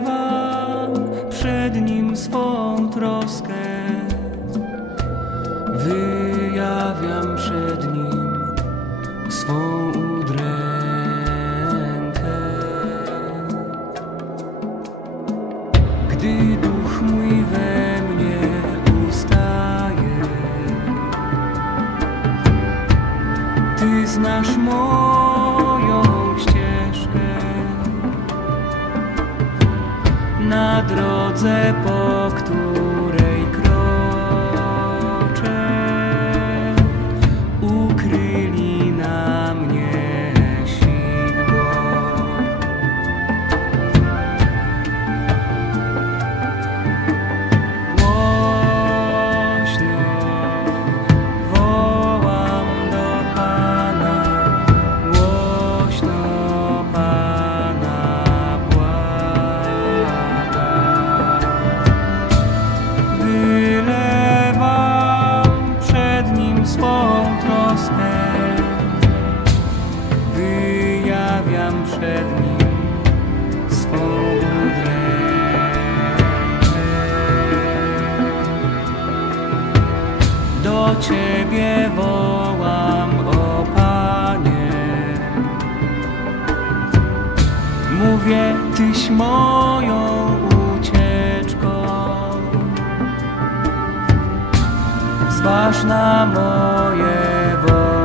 Wylewam przed Nim swą troskę, wyjawiam przed Nim swą na drodze, po której Ciebie wołam, o Panie. Mówię, Tyś moją ucieczką. Zważ na moje wołanie,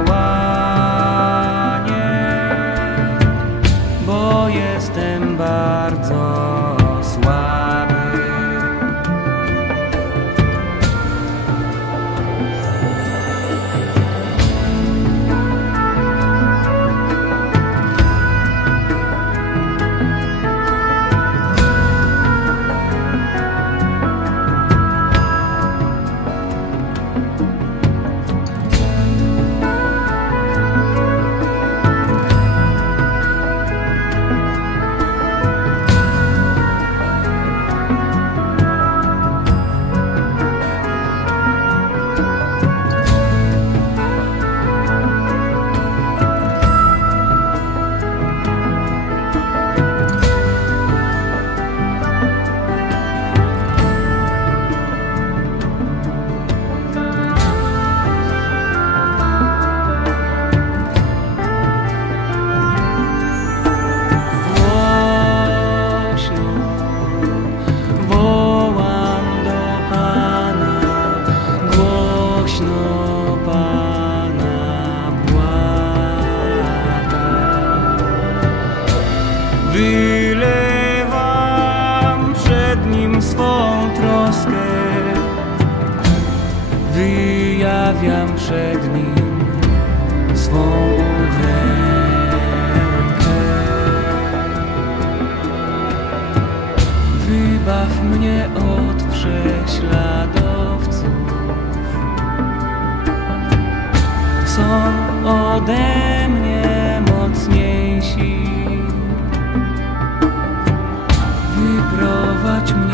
wyjawiam przed Nim swą udrękę. Wybaw mnie od prześladowców. Są ode mnie mocniejsi. Wyprowadź mnie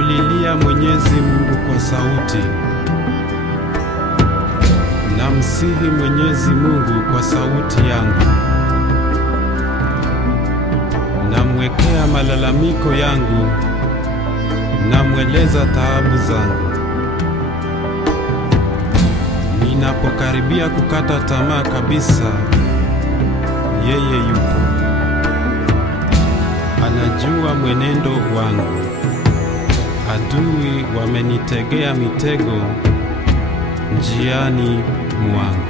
Namlilia Mwenyezi Mungu kwa sauti, namsihi Mwenyezi Mungu kwa sauti yangu, namwekea malalamiko yangu, namweleza taabu zangu. Ninapokaribia kukata tamaa kabisa, yeye yupo, anajua mwenendo wangu. Adui wamenitegea mitego njiani mwangu.